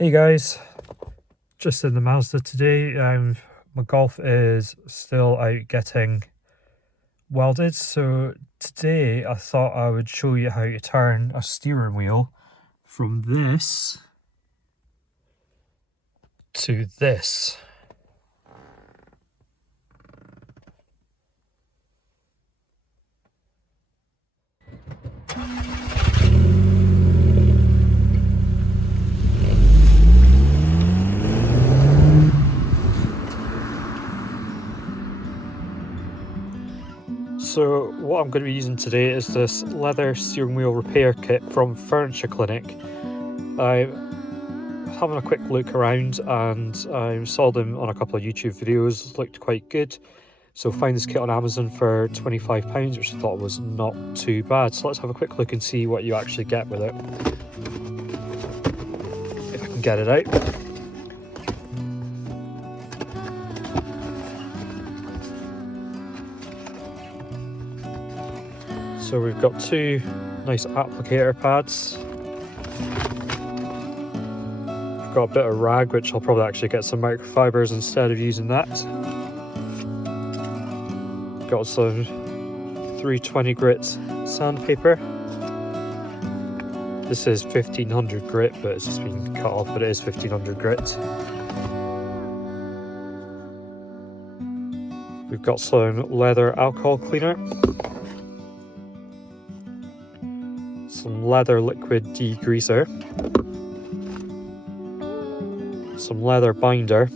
Hey guys, just in the Mazda today. My Golf is still out getting welded, so today I thought I would show you how to turn a steering wheel from this to this. So what I'm going to be using today is this leather steering wheel repair kit from Furniture Clinic. I'm having a quick look around and I saw them on a couple of YouTube videos, looked quite good. So found this kit on Amazon for £25, which I thought was not too bad. So let's have a quick look and see what you actually get with it. If I can get it out. So we've got two nice applicator pads. We've got a bit of rag, which I'll probably actually get some microfibers instead of using that. Got some 320 grit sandpaper. This is 1500 grit, but it's just been cut off, but it is 1500 grit. We've got some leather alcohol cleaner. Some leather liquid degreaser, some leather binder,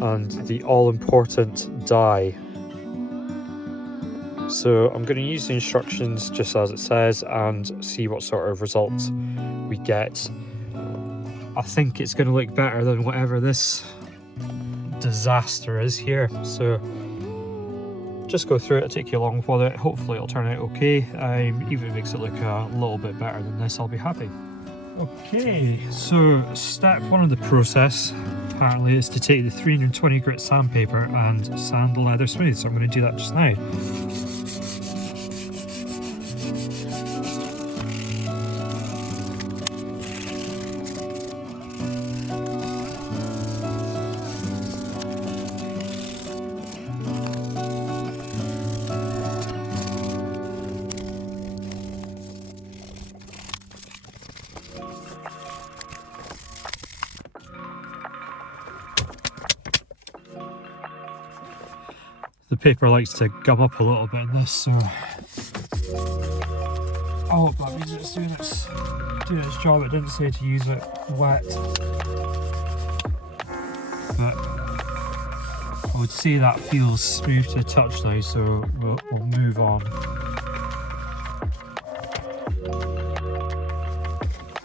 and the all-important dye. So I'm going to use the instructions just as it says and see what sort of results we get. I think it's going to look better than whatever this disaster is here, so just go through it, take you along with it. Hopefully it'll turn out okay. Even if it makes it look a little bit better than this, I'll be happy. Okay, so step one of the process apparently is to take the 320 grit sandpaper and sand the leather smooth. So I'm going to do that just now. The paper likes to gum up a little bit in this, so I hope that means it's doing its job. It didn't say to use it wet, but I would say that feels smooth to the touch now, so we'll move on.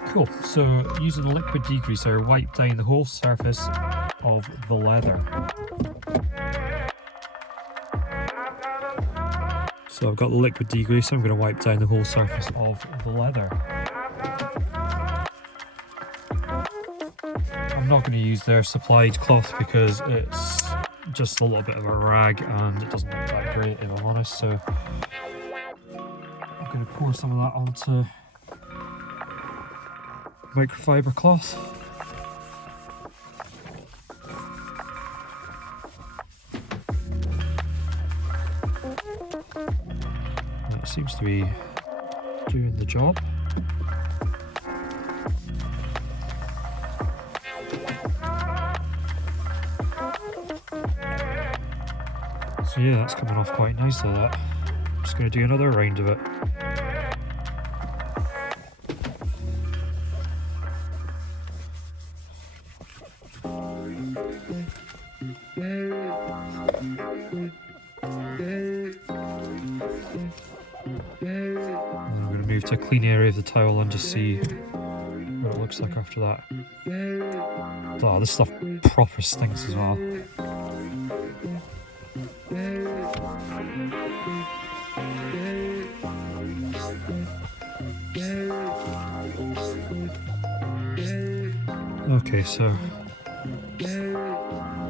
Cool, so using the liquid degreaser, wipe down the whole surface of the leather. So I've got the liquid degreaser, I'm going to wipe down the whole surface of the leather. I'm not going to use their supplied cloth because it's just a little bit of a rag and it doesn't look that great if I'm honest, so I'm going to pour some of that onto microfiber cloth. It seems to be doing the job. So yeah, that's coming off quite nicely, that. I'm just going to do another round of it. I'm going to move to a clean area of the towel and just see what it looks like after that. Oh, this stuff proper stinks as well. Okay, so I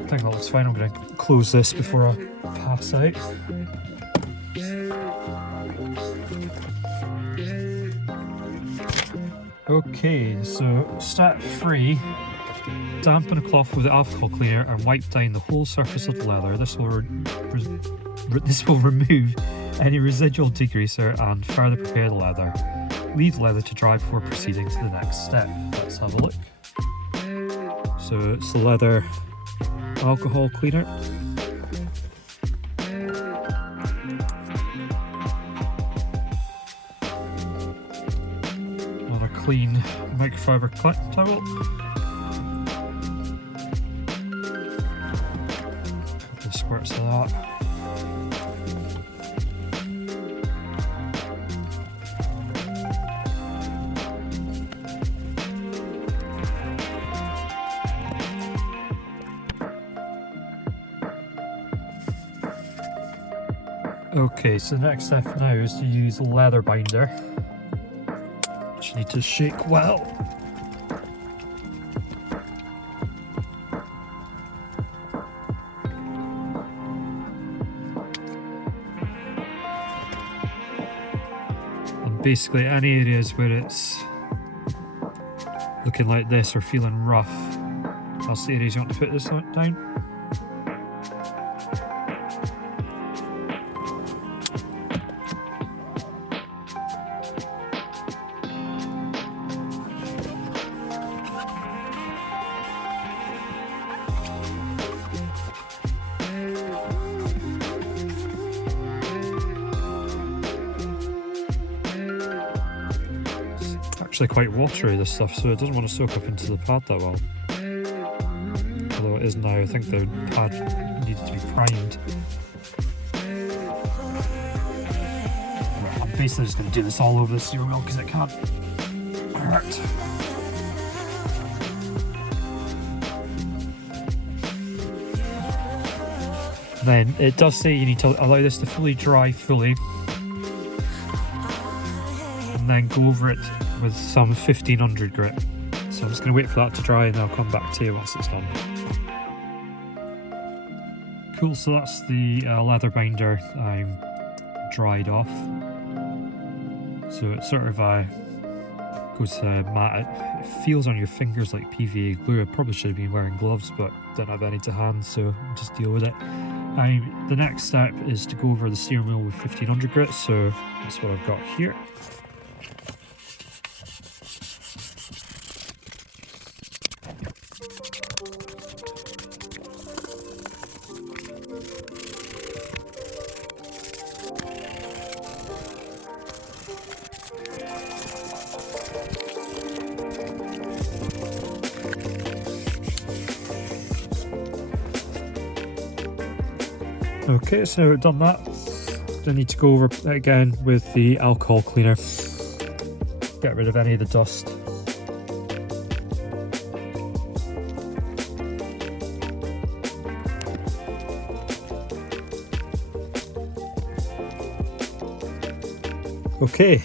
think that looks fine. I'm going to close this before I pass out. Okay, so step 3. Dampen a cloth with alcohol cleaner and wipe down the whole surface of the leather. This will remove any residual degreaser and further prepare the leather. Leave the leather to dry before proceeding to the next step. Let's have a look. So it's the leather alcohol cleaner. On a clean microfiber towel. Couple of squirts of that. Okay, so the next step now is to use a leather binder, which you need to shake well. And basically any areas where it's looking like this or feeling rough, that's the areas you want to put this down. Actually quite watery, this stuff, so it doesn't want to soak up into the pad that well. Although it is now, I think the pad needed to be primed. I'm basically just going to do this all over the steering wheel because it can't hurt. Then it does say you need to allow this to fully dry and then go over it with some 1500 grit. So I'm just going to wait for that to dry and I'll come back to you once it's done. Cool, so that's the leather binder dried off. So it sort of goes matte. It feels on your fingers like PVA glue. I probably should have been wearing gloves, but don't have any to hand, so I'll just deal with it. The next step is to go over the steering wheel with 1500 grit, so that's what I've got here. Okay, so we've done that. I need to go over it again with the alcohol cleaner. Get rid of any of the dust. Okay,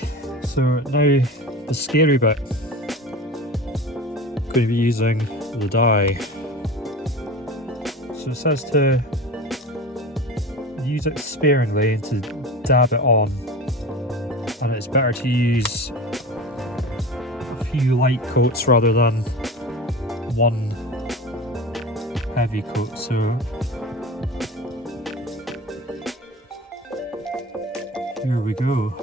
so now the scary bit. I'm going to be using the dye. So it says to use it sparingly and to dab it on, and it's better to use a few light coats rather than one heavy coat. So here we go.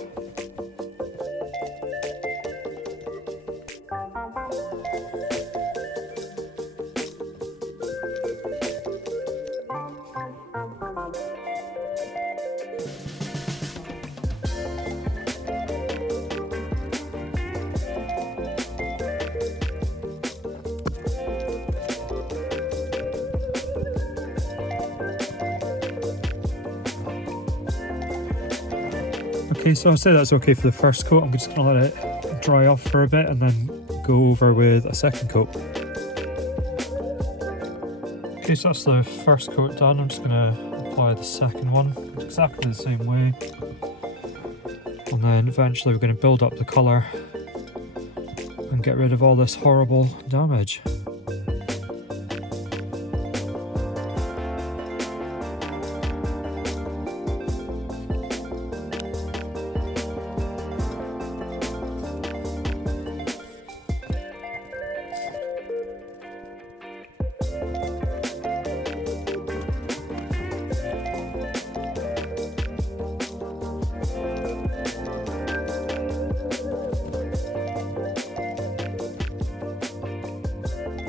Okay, so I'll say that's okay for the first coat. I'm just going to let it dry off for a bit and then go over with a second coat. Okay, so that's the first coat done. I'm just going to apply the second one exactly the same way. And then eventually we're going to build up the colour and get rid of all this horrible damage.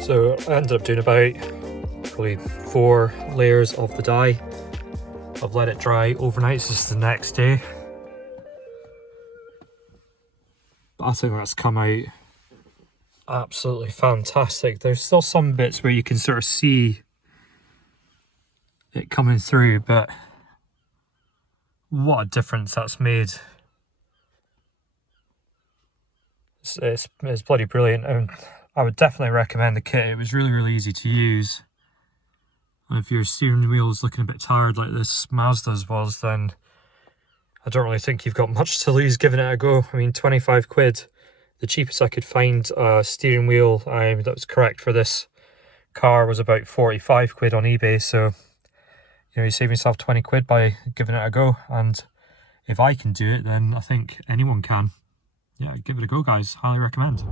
So I ended up doing about probably 4 layers of the dye. I've let it dry overnight, so this is the next day. But I think that's come out absolutely fantastic. There's still some bits where you can sort of see it coming through, but what a difference that's made. It's bloody brilliant, and I would definitely recommend the kit. It was really easy to use. And if your steering wheel is looking a bit tired like this Mazda's was, then I don't really think you've got much to lose giving it a go. I mean, 25 quid, the cheapest I could find a steering wheel that was correct for this car was about 45 quid on eBay, so you know, you save yourself 20 quid by giving it a go. And if I can do it, then I think anyone can. Yeah, give it a go, guys. Highly recommend.